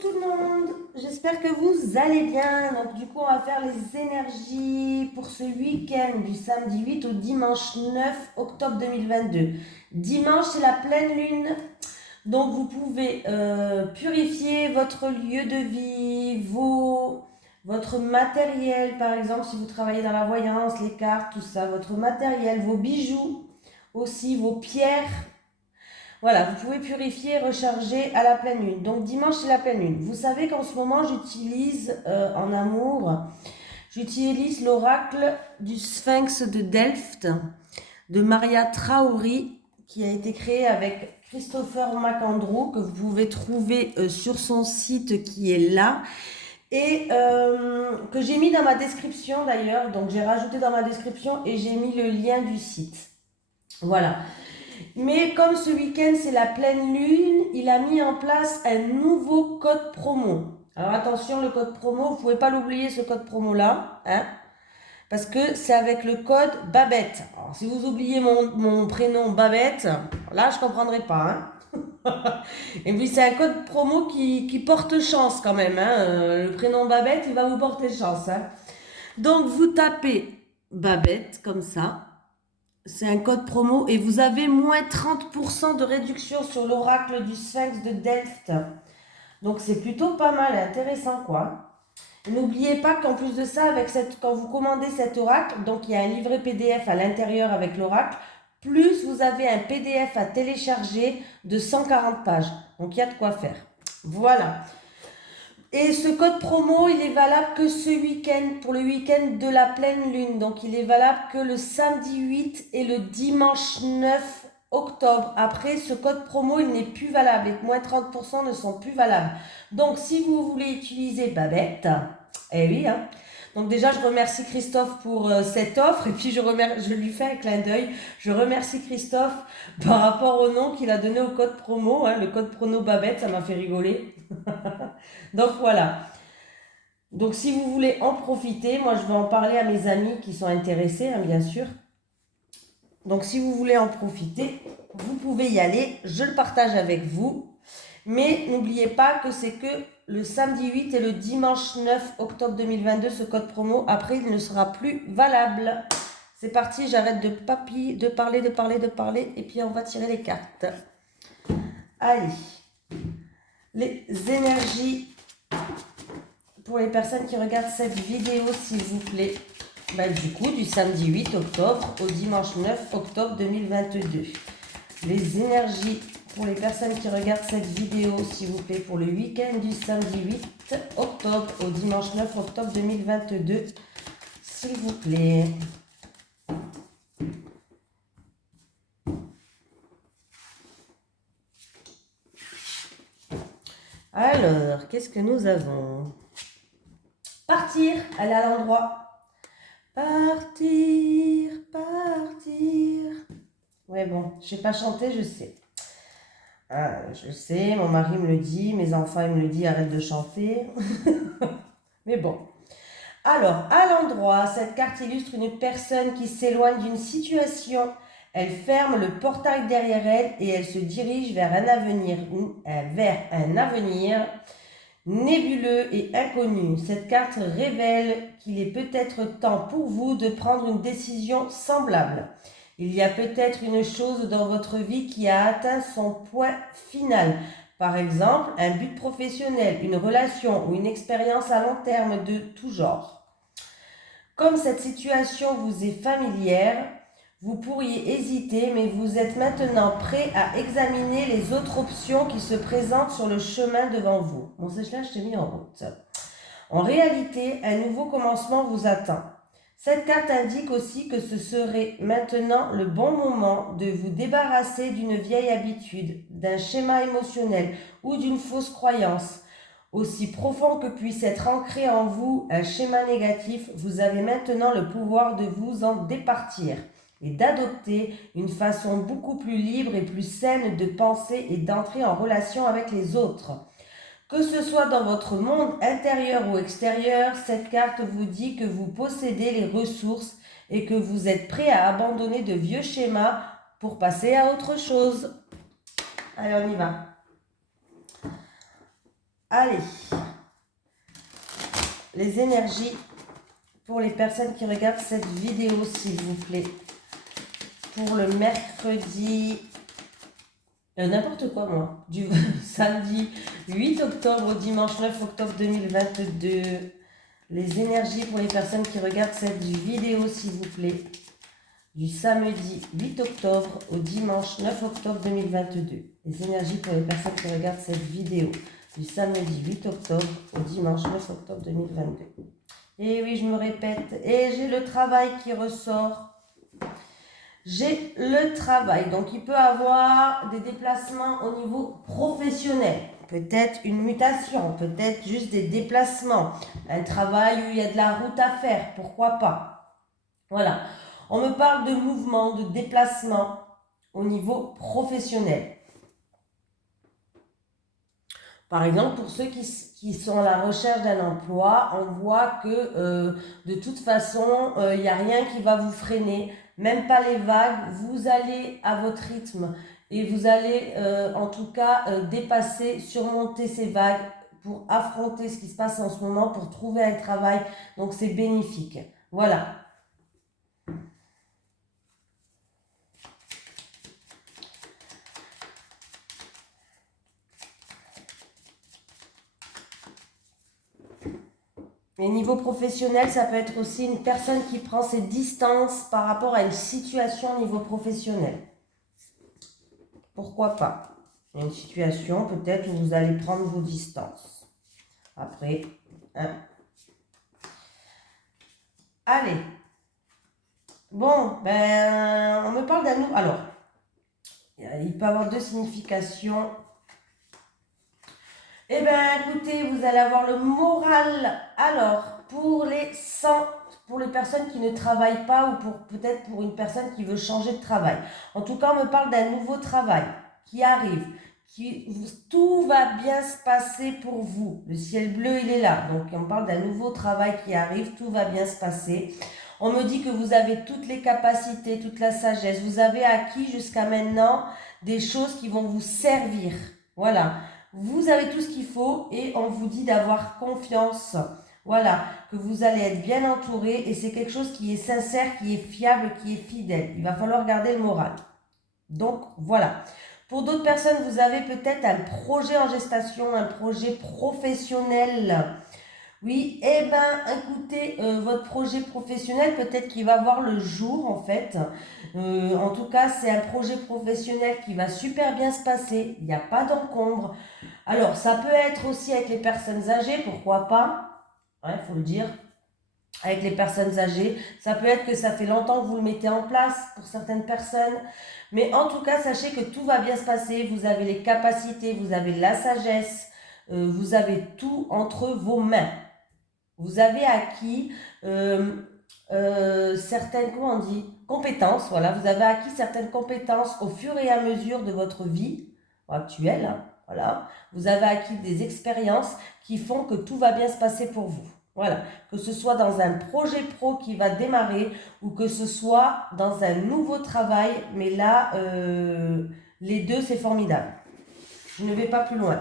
tout le monde, j'espère que vous allez bien. Donc du coup on va faire les énergies pour ce week-end du samedi 8 au dimanche 9 octobre 2022. Dimanche c'est la pleine lune, donc vous pouvez purifier votre lieu de vie, votre matériel par exemple si vous travaillez dans la voyance, les cartes, tout ça, votre matériel, vos bijoux, aussi vos pierres. Voilà, vous pouvez purifier et recharger à la pleine lune. Donc dimanche, c'est la pleine lune. Vous savez qu'en ce moment, j'utilise en amour, j'utilise l'oracle du Sphinx de Delft de Maria Traori qui a été créé avec Christopher McAndrew que vous pouvez trouver sur son site qui est là et que j'ai mis dans ma description d'ailleurs. Donc j'ai rajouté dans ma description et j'ai mis le lien du site. Voilà. Mais comme ce week-end c'est la pleine lune, il a mis en place un nouveau code promo. Alors attention, le code promo, vous pouvez pas l'oublier ce code promo là, hein, parce que c'est avec le code Babette. Alors si vous oubliez mon prénom Babette, là je comprendrai pas, hein. Et puis c'est un code promo qui porte chance quand même, hein. Le prénom Babette, il va vous porter chance, hein. Donc vous tapez Babette comme ça. C'est un code promo et vous avez moins 30% de réduction sur l'oracle du Sphinx de Delft. Donc c'est plutôt pas mal, intéressant quoi. N'oubliez pas qu'en plus de ça, quand vous commandez cet oracle, donc il y a un livret PDF à l'intérieur avec l'oracle, plus vous avez un PDF à télécharger de 140 pages. Donc il y a de quoi faire. Voilà. Et ce code promo, il est valable que ce week-end, pour le week-end de la pleine lune. Donc, il est valable que le samedi 8 et le dimanche 9 octobre. Après, ce code promo, il n'est plus valable. Et moins 30% ne sont plus valables. Donc, si vous voulez utiliser Babette, eh oui, hein. Donc déjà, je remercie Christophe pour cette offre. Et puis, je lui fais un clin d'œil. Je remercie Christophe par rapport au nom qu'il a donné au code promo. Hein, le code promo Babette, ça m'a fait rigoler. Donc voilà. Donc si vous voulez en profiter, moi je vais en parler à mes amis qui sont intéressés, hein, bien sûr. Donc si vous voulez en profiter, vous pouvez y aller. Je le partage avec vous. Mais n'oubliez pas que c'est que le samedi 8 et le dimanche 9 octobre 2022, ce code promo. Après, il ne sera plus valable. C'est parti, j'arrête de parler. Et puis on va tirer les cartes. Allez. Les énergies pour les personnes qui regardent cette vidéo, s'il vous plaît. Du coup, du samedi 8 octobre au dimanche 9 octobre 2022. Les énergies pour les personnes qui regardent cette vidéo, s'il vous plaît, pour le week-end du samedi 8 octobre au dimanche 9 octobre 2022. S'il vous plaît. Alors, qu'est-ce que nous avons? Partir, aller à l'endroit. Partir. Ouais, bon, je sais pas chanter, je sais. Je sais, mon mari me le dit, mes enfants ils me le disent, arrête de chanter. Mais bon. Alors, à l'endroit, cette carte illustre une personne qui s'éloigne d'une situation. Elle ferme le portail derrière elle et elle se dirige vers un avenir nébuleux et inconnu. Cette carte révèle qu'il est peut-être temps pour vous de prendre une décision semblable. Il y a peut-être une chose dans votre vie qui a atteint son point final. Par exemple, un but professionnel, une relation ou une expérience à long terme de tout genre. Comme cette situation vous est familière, vous pourriez hésiter, mais vous êtes maintenant prêt à examiner les autres options qui se présentent sur le chemin devant vous. Mon sèche-linge s'est mis en route. En réalité, un nouveau commencement vous attend. Cette carte indique aussi que ce serait maintenant le bon moment de vous débarrasser d'une vieille habitude, d'un schéma émotionnel ou d'une fausse croyance. Aussi profond que puisse être ancré en vous un schéma négatif, vous avez maintenant le pouvoir de vous en départir et d'adopter une façon beaucoup plus libre et plus saine de penser et d'entrer en relation avec les autres. Que ce soit dans votre monde intérieur ou extérieur, cette carte vous dit que vous possédez les ressources et que vous êtes prêt à abandonner de vieux schémas pour passer à autre chose. Allez, on y va. Allez, les énergies pour les personnes qui regardent cette vidéo, s'il vous plaît. Pour le mercredi, n'importe quoi moi, du samedi 8 octobre au dimanche 9 octobre 2022. Les énergies pour les personnes qui regardent cette vidéo, s'il vous plaît. Du samedi 8 octobre au dimanche 9 octobre 2022. Les énergies pour les personnes qui regardent cette vidéo. Du samedi 8 octobre au dimanche 9 octobre 2022. Et oui, je me répète. Et j'ai le travail qui ressort. J'ai le travail. Donc, il peut avoir des déplacements au niveau professionnel. Peut-être une mutation. Peut-être juste des déplacements. Un travail où il y a de la route à faire. Pourquoi pas? Voilà. On me parle de mouvement, de déplacement au niveau professionnel. Par exemple, pour ceux qui sont à la recherche d'un emploi, on voit que de toute façon, il n'y a rien qui va vous freiner, même pas les vagues. Vous allez à votre rythme et vous allez en tout cas dépasser, surmonter ces vagues pour affronter ce qui se passe en ce moment, pour trouver un travail. Donc c'est bénéfique. Voilà. Et niveau professionnel, ça peut être aussi une personne qui prend ses distances par rapport à une situation au niveau professionnel. Pourquoi pas? Il y a une situation peut-être où vous allez prendre vos distances. Après, hein. Allez. Bon, ben, on me parle d'un nouveau... Alors, il peut avoir deux significations. Eh bien, écoutez, vous allez avoir le moral. Alors, pour les personnes qui ne travaillent pas ou peut-être pour une personne qui veut changer de travail. En tout cas, on me parle d'un nouveau travail qui arrive. Tout va bien se passer pour vous. Le ciel bleu, il est là. Donc, on parle d'un nouveau travail qui arrive. Tout va bien se passer. On me dit que vous avez toutes les capacités, toute la sagesse. Vous avez acquis jusqu'à maintenant des choses qui vont vous servir. Voilà. Vous avez tout ce qu'il faut et on vous dit d'avoir confiance. Voilà, que vous allez être bien entouré et c'est quelque chose qui est sincère, qui est fiable, qui est fidèle. Il va falloir garder le moral. Donc, voilà. Pour d'autres personnes, vous avez peut-être un projet en gestation, un projet professionnel. Oui, eh bien, écoutez, votre projet professionnel, peut-être qu'il va voir le jour, en fait. En tout cas, c'est un projet professionnel qui va super bien se passer. Il n'y a pas d'encombre. Alors, ça peut être aussi avec les personnes âgées, pourquoi pas, il faut le dire, avec les personnes âgées. Ça peut être que ça fait longtemps que vous le mettez en place pour certaines personnes. Mais en tout cas, sachez que tout va bien se passer. Vous avez les capacités, vous avez la sagesse, vous avez tout entre vos mains. Vous avez acquis certaines, comment on dit, compétences. Voilà, vous avez acquis certaines compétences au fur et à mesure de votre vie actuelle. Hein, voilà, vous avez acquis des expériences qui font que tout va bien se passer pour vous. Voilà, que ce soit dans un projet pro qui va démarrer ou que ce soit dans un nouveau travail. Mais là, les deux, c'est formidable. Je ne vais pas plus loin.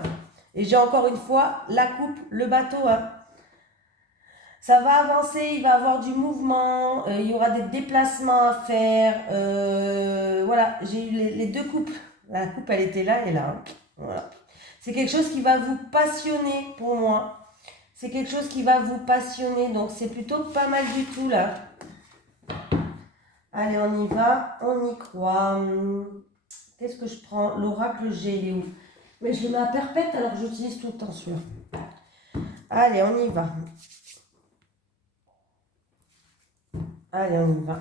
Et j'ai encore une fois la coupe, le bateau. Hein. Ça va avancer, il va y avoir du mouvement, il y aura des déplacements à faire. Voilà, j'ai eu les deux coupes. La coupe, elle était là et là. Hein. Voilà. C'est quelque chose qui va vous passionner pour moi. C'est quelque chose qui va vous passionner. Donc, c'est plutôt pas mal du tout là. Allez, on y va. On y croit. Qu'est-ce que je prends? L'oracle G, il est où? Mais je le mets à perpète alors que j'utilise tout le temps celui-là. Allez, on y va. Allez, on y va.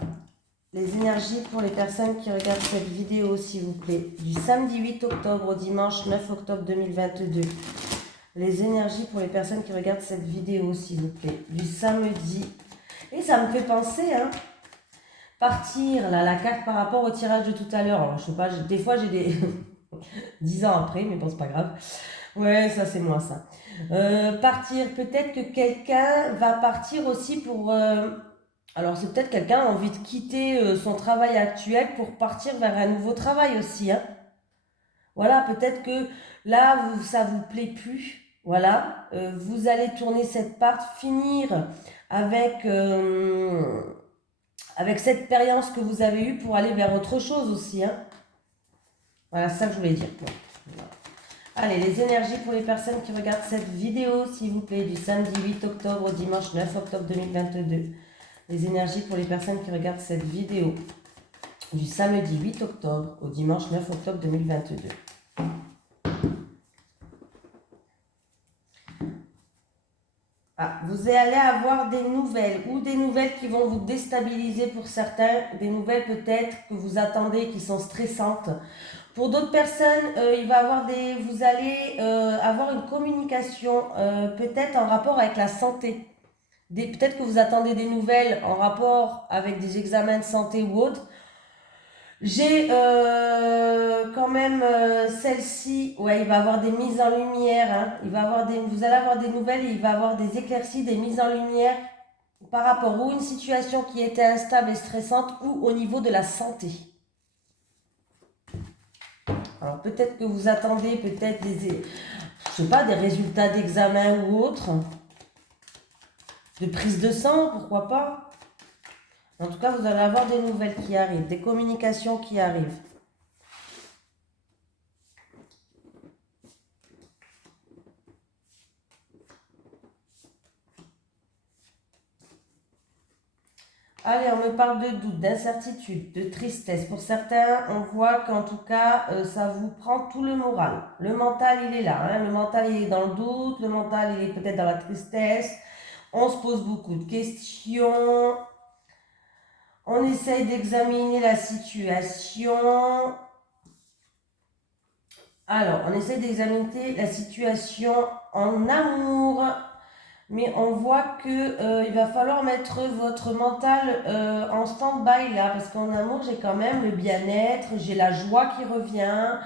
Les énergies pour les personnes qui regardent cette vidéo, s'il vous plaît. Du samedi 8 octobre au dimanche 9 octobre 2022. Les énergies pour les personnes qui regardent cette vidéo, s'il vous plaît. Du samedi. Et ça me fait penser, hein. Partir, là, la carte par rapport au tirage de tout à l'heure. Alors, je sais pas, des fois, j'ai des... 10 ans après, mais bon, c'est pas grave. Ouais, ça, c'est moi, ça. Partir, peut-être que quelqu'un va partir aussi pour... Alors, c'est peut-être quelqu'un qui a envie de quitter son travail actuel pour partir vers un nouveau travail aussi. Hein. Voilà, peut-être que là, ça ne vous plaît plus. Voilà, vous allez tourner cette part, finir avec, avec cette expérience que vous avez eue pour aller vers autre chose aussi. Hein. Voilà, c'est ça que je voulais dire. Voilà. Allez, les énergies pour les personnes qui regardent cette vidéo, s'il vous plaît, du samedi 8 octobre au dimanche 9 octobre 2022. Les énergies pour les personnes qui regardent cette vidéo, du samedi 8 octobre au dimanche 9 octobre 2022. Ah, vous allez avoir des nouvelles ou des nouvelles qui vont vous déstabiliser pour certains, des nouvelles peut-être que vous attendez qui sont stressantes. Pour d'autres personnes, vous allez avoir une communication peut-être en rapport avec la santé. Peut-être que vous attendez des nouvelles en rapport avec des examens de santé ou autres. J'ai quand même celle-ci, ouais, il va y avoir des mises en lumière, hein. Vous allez avoir des nouvelles et il va y avoir des éclaircies, des mises en lumière par rapport ou une situation qui était instable et stressante ou au niveau de la santé. Alors peut-être que vous attendez peut-être je sais pas, des résultats d'examen ou autre, de prise de sang, pourquoi pas. En tout cas, vous allez avoir des nouvelles qui arrivent, des communications qui arrivent. Allez, on me parle de doute, d'incertitude, de tristesse. Pour certains, on voit qu'en tout cas, ça vous prend tout le moral. Le mental, il est là. Hein. Le mental, il est dans le doute. Le mental, il est peut-être dans la tristesse. On se pose beaucoup de questions. On essaye d'examiner la situation. Alors, on essaie d'examiner la situation en amour. Mais on voit que il va falloir mettre votre mental en stand-by là, parce qu'en amour, j'ai quand même le bien-être, j'ai la joie qui revient.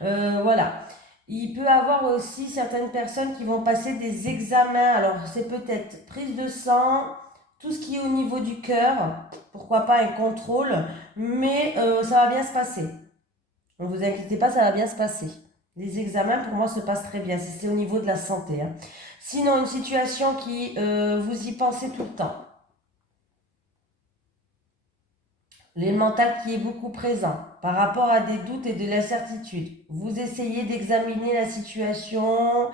Voilà. Il peut y avoir aussi certaines personnes qui vont passer des examens. Alors, c'est peut-être prise de sang, tout ce qui est au niveau du cœur, pourquoi pas un contrôle, mais ça va bien se passer. Ne vous inquiétez pas, ça va bien se passer. Les examens, pour moi, se passent très bien, si c'est au niveau de la santé. Hein. Sinon, une situation qui, vous y pensez tout le temps. Le mental qui est beaucoup présent par rapport à des doutes et de l'incertitude. Vous essayez d'examiner la situation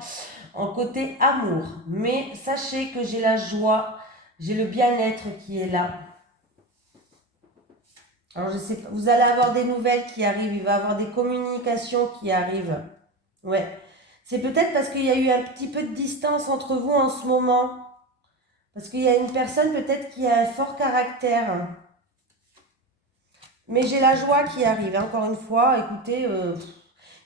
en côté amour. Mais sachez que j'ai la joie, j'ai le bien-être qui est là. Alors, je sais pas, vous allez avoir des nouvelles qui arrivent, il va y avoir des communications qui arrivent. Ouais. C'est peut-être parce qu'il y a eu un petit peu de distance entre vous en ce moment. Parce qu'il y a une personne peut-être qui a un fort caractère. Mais j'ai la joie qui arrive. Hein. Encore une fois, écoutez,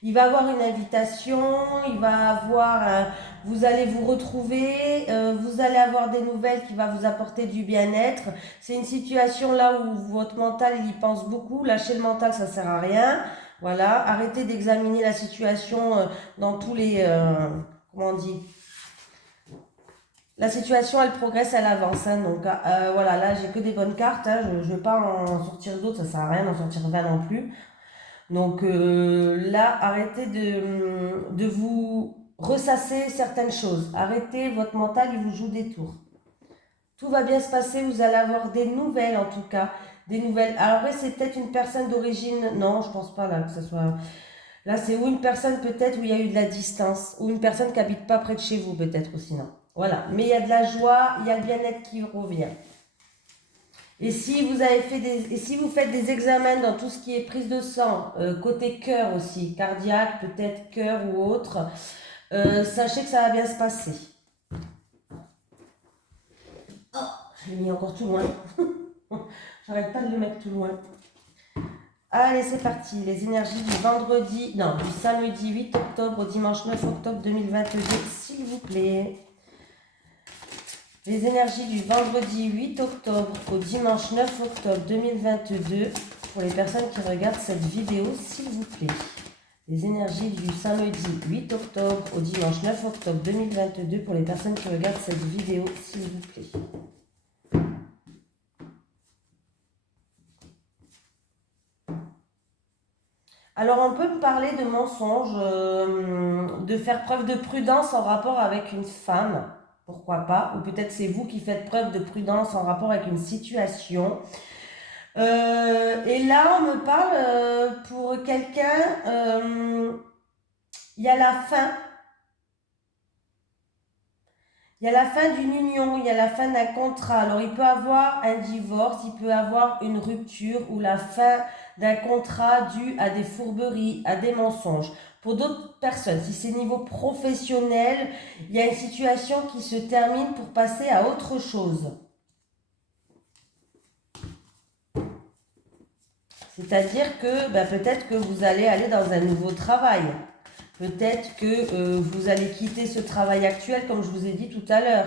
il va avoir une invitation, il va avoir, vous allez vous retrouver, vous allez avoir des nouvelles qui va vous apporter du bien-être. C'est une situation là où votre mental, il y pense beaucoup. Lâcher le mental, ça sert à rien. Voilà, arrêtez d'examiner la situation dans tous les, comment on dit, la situation, elle progresse, elle avance. Hein, donc voilà, là, j'ai que des bonnes cartes. Hein, je ne vais pas en sortir d'autres, ça sert à rien d'en sortir 20 non plus. Donc là, arrêtez de vous ressasser certaines choses. Arrêtez, votre mental, il vous joue des tours. Tout va bien se passer, vous allez avoir des nouvelles en tout cas. Des nouvelles. Alors après, c'est peut-être une personne d'origine. Non, je pense pas là que ce soit. Là, c'est ou une personne peut-être où il y a eu de la distance, ou une personne qui habite pas près de chez vous peut-être aussi, non. Voilà, mais il y a de la joie, il y a le bien-être qui revient. Et si vous avez fait et si vous faites des examens dans tout ce qui est prise de sang, côté cœur aussi, cardiaque, peut-être cœur ou autre, sachez que ça va bien se passer. Oh, je l'ai mis encore tout loin. J'arrête pas de le mettre tout loin. Allez, c'est parti. Les énergies du du samedi 8 octobre au dimanche 9 octobre 2022, s'il vous plaît. Les énergies du vendredi 8 octobre au dimanche 9 octobre 2022 pour les personnes qui regardent cette vidéo, s'il vous plaît. Les énergies du samedi 8 octobre au dimanche 9 octobre 2022 pour les personnes qui regardent cette vidéo, s'il vous plaît. Alors, on peut me parler de mensonges, de faire preuve de prudence en rapport avec une femme, pourquoi pas, ou peut-être c'est vous qui faites preuve de prudence en rapport avec une situation. Et là, on me parle pour quelqu'un, il y a la fin. Il y a la fin d'une union, il y a la fin d'un contrat. Alors, il peut avoir un divorce, il peut avoir une rupture ou la fin d'un contrat dû à des fourberies, à des mensonges. Pour d'autres personnes, si c'est niveau professionnel, il y a une situation qui se termine pour passer à autre chose. C'est-à-dire que peut-être que vous allez aller dans un nouveau travail. Peut-être que vous allez quitter ce travail actuel, comme je vous ai dit tout à l'heure.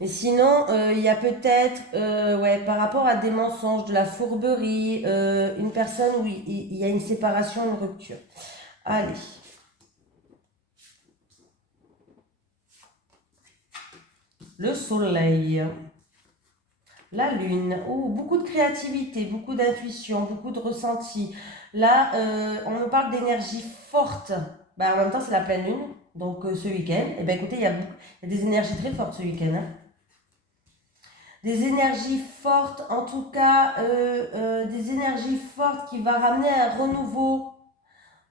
Et sinon, il y a peut-être, ouais, par rapport à des mensonges, de la fourberie, une personne où il y a une séparation, une rupture. Allez. Le soleil. La lune. Oh, beaucoup de créativité, beaucoup d'intuition, beaucoup de ressenti. Là, on me parle d'énergie forte. En même temps, c'est la pleine lune. Donc, ce week-end, eh ben, écoutez, il y a des énergies très fortes ce week-end, hein. Des énergies fortes, en tout cas, des énergies fortes qui va ramener un renouveau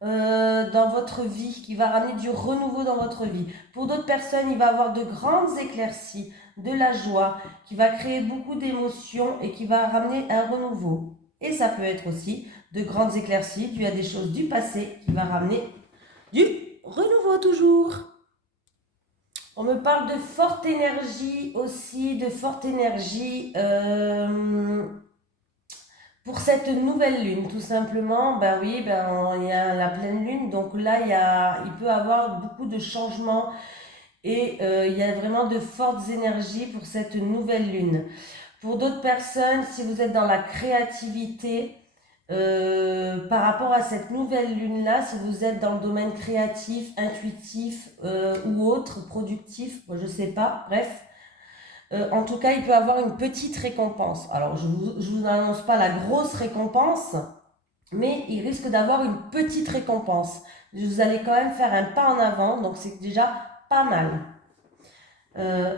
dans votre vie, qui va ramener du renouveau dans votre vie. Pour d'autres personnes, il va avoir de grandes éclaircies, de la joie, qui va créer beaucoup d'émotions et qui va ramener un renouveau. Et ça peut être aussi de grandes éclaircies dues à des choses du passé qui va ramener du renouveau toujours. On me parle de forte énergie aussi, de forte énergie pour cette nouvelle lune, tout simplement. Ben oui, il y a la pleine lune, donc là, il peut y avoir beaucoup de changements et il y a vraiment de fortes énergies pour cette nouvelle lune. Pour d'autres personnes, si vous êtes dans la créativité, par rapport à cette nouvelle lune-là, si vous êtes dans le domaine créatif, intuitif ou autre, productif, moi, je ne sais pas, bref. En tout cas, il peut avoir une petite récompense. Alors, je vous annonce pas la grosse récompense, mais il risque d'avoir une petite récompense. Vous allez quand même faire un pas en avant, donc c'est déjà pas mal. Euh,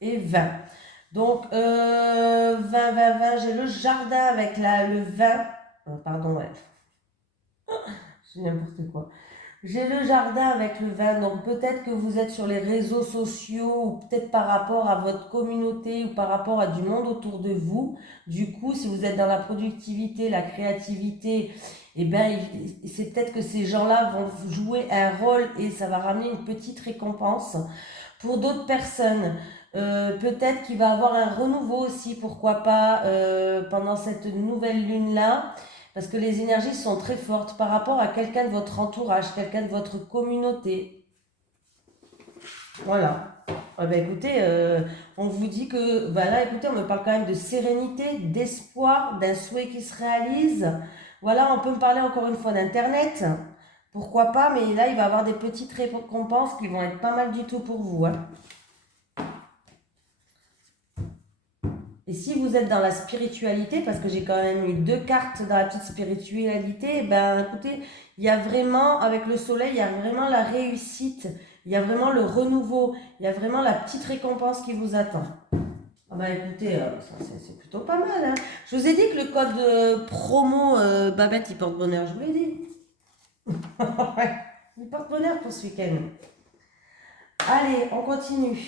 et 20. Donc, 20, j'ai le jardin avec le vin. Pardon, ouais, c'est n'importe quoi. J'ai le jardin avec le vin, donc peut-être que vous êtes sur les réseaux sociaux ou peut-être par rapport à votre communauté ou par rapport à du monde autour de vous. Du coup, si vous êtes dans la productivité, la créativité, eh bien, c'est peut-être que ces gens-là vont jouer un rôle et ça va ramener une petite récompense. Pour d'autres personnes, peut-être qu'il va avoir un renouveau aussi, pourquoi pas, pendant cette nouvelle lune-là. Parce que les énergies sont très fortes par rapport à quelqu'un de votre entourage, quelqu'un de votre communauté. Voilà. Ah ben écoutez, on vous dit que, là écoutez, on me parle quand même de sérénité, d'espoir, d'un souhait qui se réalise. Voilà, on peut me parler encore une fois d'Internet. Pourquoi pas, mais là il va y avoir des petites récompenses qui vont être pas mal du tout pour vous, hein. Et si vous êtes dans la spiritualité, parce que j'ai quand même eu deux cartes dans la petite spiritualité, écoutez, il y a vraiment, avec le soleil, il y a vraiment la réussite, il y a vraiment le renouveau, il y a vraiment la petite récompense qui vous attend. Ah écoutez, c'est plutôt pas mal, hein. Je vous ai dit que le code promo Babette, il porte bonheur, je vous l'ai dit. Il porte bonheur pour ce week-end. Allez, on continue.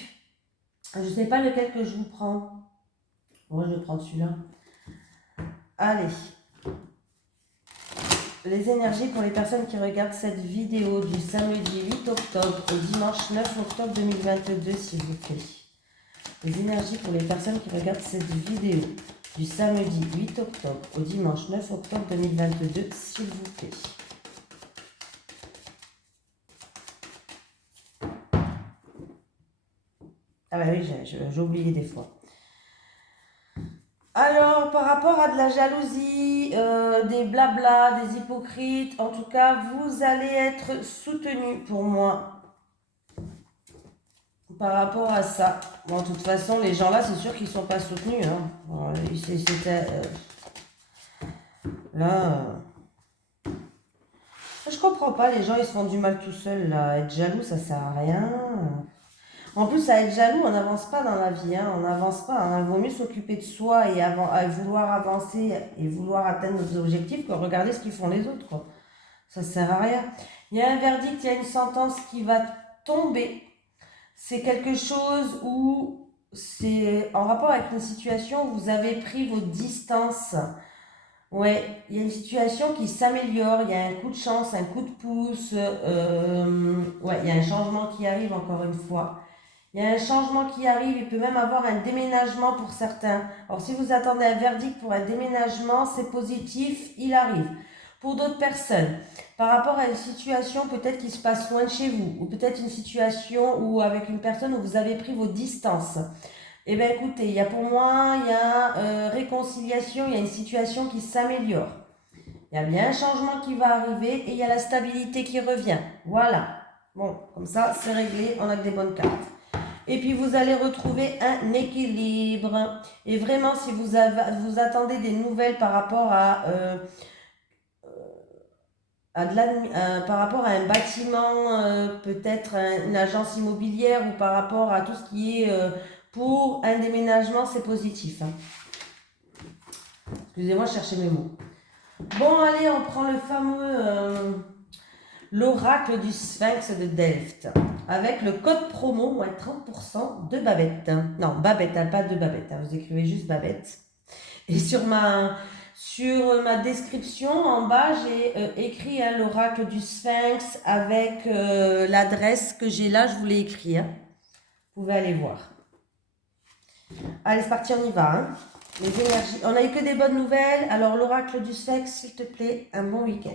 Je ne sais pas lequel que je vous prends. Moi, je vais prendre celui-là. Allez. Les énergies pour les personnes qui regardent cette vidéo du samedi 8 octobre au dimanche 9 octobre 2022, s'il vous plaît. Les énergies pour les personnes qui regardent cette vidéo du samedi 8 octobre au dimanche 9 octobre 2022, s'il vous plaît. Ah bah oui, j'ai oublié des fois. Alors, par rapport à de la jalousie, des blabla, des hypocrites, en tout cas, vous allez être soutenu pour moi. par rapport à ça. Bon, de toute façon, les gens là, c'est sûr qu'ils ne sont pas soutenus. Hein. Bon, c'était... là... je comprends pas, les gens, ils se font du mal tout seuls, là. Être jaloux, ça sert à rien. En plus, à être jaloux, on n'avance pas dans la vie, hein. On n'avance pas. Hein. Il vaut mieux s'occuper de soi et vouloir avancer et vouloir atteindre nos objectifs que regarder ce qu'ils font les autres, quoi. Ça sert à rien. Il y a un verdict, il y a une sentence qui va tomber. C'est quelque chose où c'est en rapport avec une situation où vous avez pris vos distances. Ouais, il y a une situation qui s'améliore, il y a un coup de chance, un coup de pouce. Ouais, il y a un changement qui arrive encore une fois. Il y a un changement qui arrive, il peut même avoir un déménagement pour certains. Alors si vous attendez un verdict pour un déménagement, c'est positif, il arrive. Pour d'autres personnes, par rapport à une situation peut-être qui se passe loin de chez vous, ou peut-être une situation où avec une personne où vous avez pris vos distances, eh bien écoutez, il y a pour moi, il y a réconciliation, il y a une situation qui s'améliore. Il y a bien un changement qui va arriver et il y a la stabilité qui revient. Voilà. Bon, comme ça, c'est réglé, on a que des bonnes cartes. Et puis vous allez retrouver un équilibre. Et vraiment, si vous attendez des nouvelles par rapport par rapport à un bâtiment, peut-être une agence immobilière ou par rapport à tout ce qui est pour un déménagement, c'est positif. Hein. Excusez-moi, je cherchais mes mots. Bon, allez, on prend le fameux l'oracle du Sphinx de Delft avec le code promo moins 30% de Babette. Non, Babette, hein, pas de Babette. Hein, vous écrivez juste Babette. Et sur ma description, en bas, j'ai écrit hein, l'oracle du Sphinx avec l'adresse que j'ai là, je vous l'ai écrit. Hein. Vous pouvez aller voir. Allez, c'est parti, on y va. Hein. Les énergies. On n'a eu que des bonnes nouvelles. Alors, l'oracle du Sphinx, s'il te plaît, un bon week-end.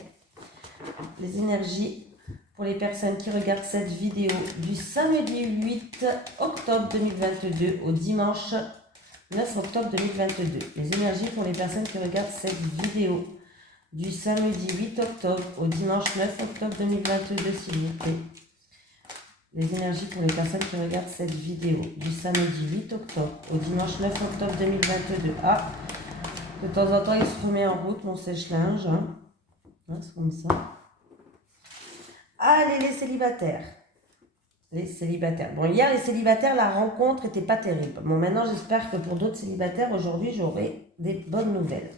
Les énergies pour les personnes qui regardent cette vidéo du samedi 8 octobre 2022 au dimanche 9 octobre 2022. Les énergies pour les personnes qui regardent cette vidéo du samedi 8 octobre au dimanche 9 octobre 2022, s'il vous plaît. Les énergies pour les personnes qui regardent cette vidéo du samedi 8 octobre au dimanche 9 octobre 2022. Ah, de temps en temps, il se remet en route, mon sèche-linge. Hein. C'est comme ça. Allez, les célibataires. Les célibataires. Bon, hier, les célibataires, la rencontre n'était pas terrible. Bon, maintenant, j'espère que pour d'autres célibataires, aujourd'hui, j'aurai des bonnes nouvelles.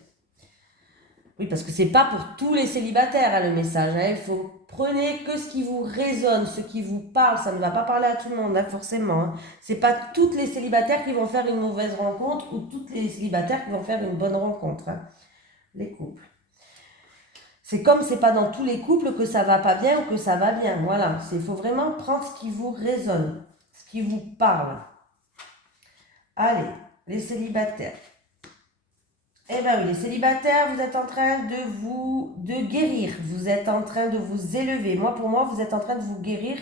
Oui, parce que c'est pas pour tous les célibataires, hein, le message. Hein. Il faut prenez que ce qui vous résonne, ce qui vous parle. Ça ne va pas parler à tout le monde, hein, forcément. Hein. C'est pas toutes les célibataires qui vont faire une mauvaise rencontre ou toutes les célibataires qui vont faire une bonne rencontre. Hein. Les couples. C'est comme c'est pas dans tous les couples que ça va pas bien ou que ça va bien. Voilà, il faut vraiment prendre ce qui vous résonne, ce qui vous parle. Allez, les célibataires. Eh bien oui, les célibataires, vous êtes en train de guérir. Vous êtes en train de vous élever. Pour moi, vous êtes en train de vous guérir.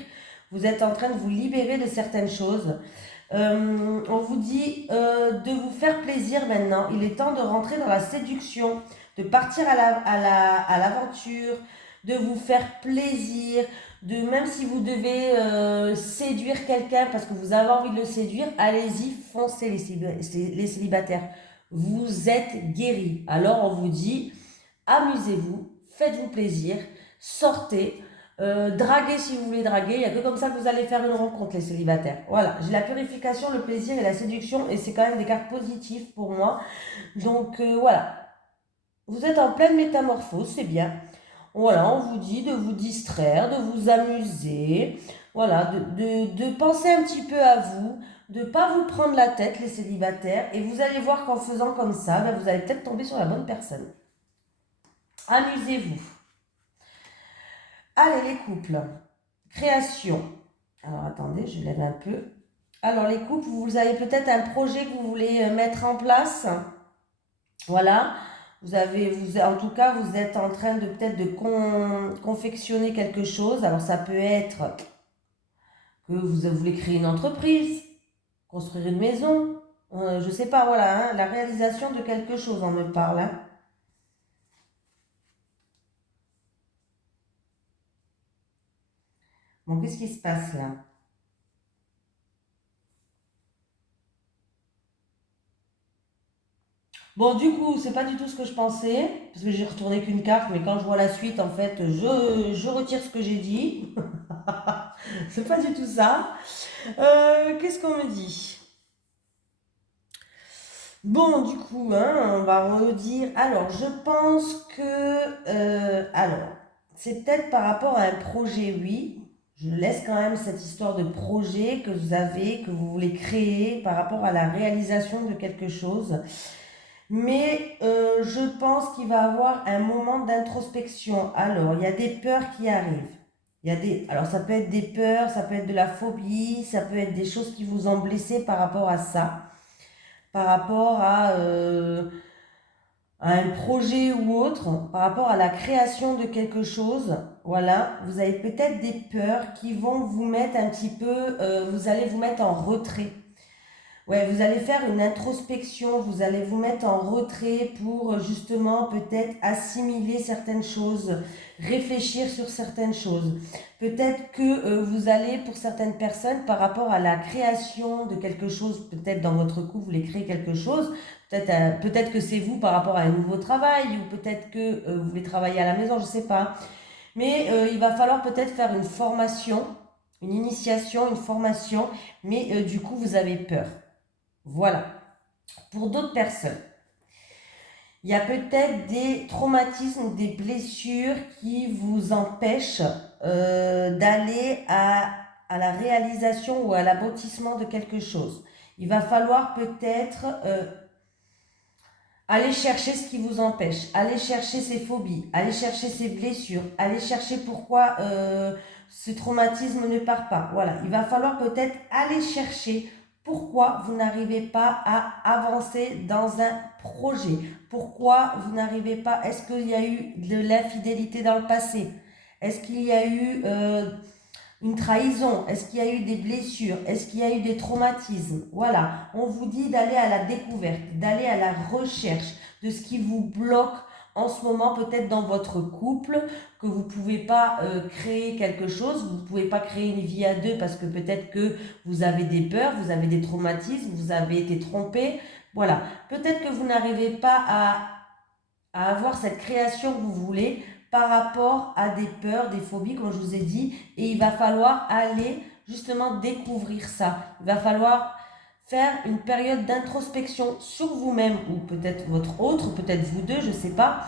Vous êtes en train de vous libérer de certaines choses. On vous dit de vous faire plaisir maintenant. Il est temps de rentrer dans la séduction, de partir à l'aventure, de vous faire plaisir, même si vous devez séduire quelqu'un parce que vous avez envie de le séduire, allez-y, foncez les célibataires. Vous êtes guéris. Alors on vous dit, amusez-vous, faites-vous plaisir, sortez. Draguer si vous voulez draguer, il n'y a que comme ça que vous allez faire une rencontre les célibataires. Voilà, j'ai la purification, le plaisir et la séduction et c'est quand même des cartes positives pour moi. Donc voilà, vous êtes en pleine métamorphose, c'est bien. Voilà, on vous dit de vous distraire, de vous amuser, voilà, de penser un petit peu à vous, de ne pas vous prendre la tête les célibataires et vous allez voir qu'en faisant comme ça, ben, vous allez peut-être tomber sur la bonne personne. Amusez-vous. Allez les couples. Création. Alors attendez, je lève un peu. Alors les couples, vous avez peut-être un projet que vous voulez mettre en place. Voilà. En tout cas, vous êtes en train de peut-être de confectionner quelque chose. Alors ça peut être que vous voulez créer une entreprise, construire une maison. Je ne sais pas, voilà, hein, la réalisation de quelque chose, on me parle. Hein. Bon, qu'est-ce qui se passe là? Bon, du coup, c'est pas du tout ce que je pensais, parce que j'ai retourné qu'une carte, mais quand je vois la suite, en fait, je retire ce que j'ai dit. C'est pas du tout ça. Qu'est-ce qu'on me dit? Bon, du coup, hein, on va redire. Alors, je pense que. Alors, c'est peut-être par rapport à un projet, oui. Je laisse quand même cette histoire de projet que vous avez, que vous voulez créer par rapport à la réalisation de quelque chose. Mais je pense qu'il va y avoir un moment d'introspection. Alors, il y a des peurs qui arrivent. Alors, ça peut être des peurs, ça peut être de la phobie, ça peut être des choses qui vous ont blessé par rapport à ça, par rapport à un projet ou autre, par rapport à la création de quelque chose. Voilà, vous avez peut-être des peurs qui vont vous mettre un petit peu, vous allez vous mettre en retrait. Ouais, vous allez faire une introspection, vous allez vous mettre en retrait pour justement peut-être assimiler certaines choses, réfléchir sur certaines choses. Peut-être que vous allez, pour certaines personnes, par rapport à la création de quelque chose, peut-être dans votre couple, vous voulez créer quelque chose, peut-être que c'est vous par rapport à un nouveau travail, ou peut-être que vous voulez travailler à la maison, je ne sais pas. Mais il va falloir peut-être faire une formation, une initiation, une formation, mais du coup, vous avez peur. Voilà. Pour d'autres personnes, il y a peut-être des traumatismes, des blessures qui vous empêchent d'aller à la réalisation ou à l'aboutissement de quelque chose. Il va falloir peut-être aller chercher ce qui vous empêche, aller chercher ces phobies, aller chercher ces blessures, aller chercher pourquoi ce traumatisme ne part pas. Voilà, il va falloir peut-être aller chercher pourquoi vous n'arrivez pas à avancer dans un projet. Pourquoi vous n'arrivez pas, est-ce qu'il y a eu de l'infidélité dans le passé? Est-ce qu'il y a eu une trahison? Est-ce qu'il y a eu des blessures? Est-ce qu'il y a eu des traumatismes? Voilà, on vous dit d'aller à la découverte, d'aller à la recherche de ce qui vous bloque en ce moment, peut-être dans votre couple, que vous ne pouvez pas créer quelque chose, vous ne pouvez pas créer une vie à deux parce que peut-être que vous avez des peurs, vous avez des traumatismes, vous avez été trompé. Voilà, peut-être que vous n'arrivez pas à avoir cette création que vous voulez par rapport à des peurs, des phobies, comme je vous ai dit, et il va falloir aller justement découvrir ça. Il va falloir faire une période d'introspection sur vous-même, ou peut-être votre autre, peut-être vous deux, je ne sais pas,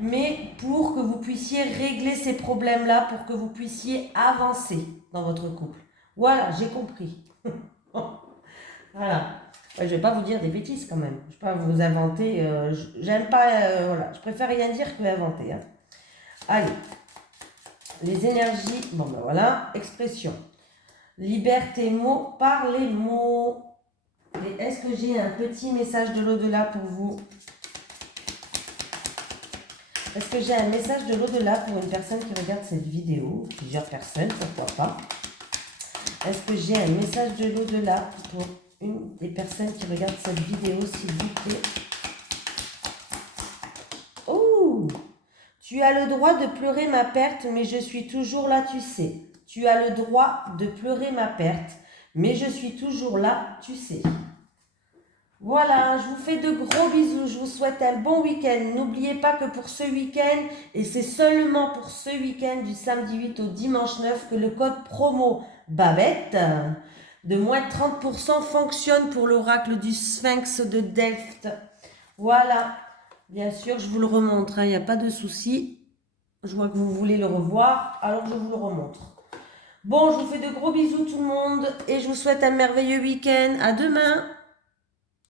mais pour que vous puissiez régler ces problèmes-là, pour que vous puissiez avancer dans votre couple. Voilà, j'ai compris. Voilà. Ouais, je vais pas vous dire des bêtises quand même. Je vais pas vous inventer. J'aime pas. Voilà. Je préfère rien dire que inventer. Hein. Allez. Les énergies. Bon ben voilà. Expression. Libère tes mots par les mots. Et est-ce que j'ai un petit message de l'au-delà pour vous? Est-ce que j'ai un message de l'au-delà pour une personne qui regarde cette vidéo? Plusieurs personnes, pourquoi pas. Est-ce que j'ai un message de l'au-delà pour une des personnes qui regardent cette vidéo, s'il vous plaît? Oh! Tu as le droit de pleurer ma perte, mais je suis toujours là, tu sais. Tu as le droit de pleurer ma perte, mais je suis toujours là, tu sais. Voilà, je vous fais de gros bisous, je vous souhaite un bon week-end. N'oubliez pas que pour ce week-end, et c'est seulement pour ce week-end du samedi 8 au dimanche 9 que le code promo Babette de moins de 30% fonctionne pour l'oracle du Sphinx de Delft. Voilà, bien sûr, je vous le remontre, il n'y a pas de souci. Je vois que vous voulez le revoir, alors je vous le remontre. Bon, je vous fais de gros bisous tout le monde et je vous souhaite un merveilleux week-end. À demain!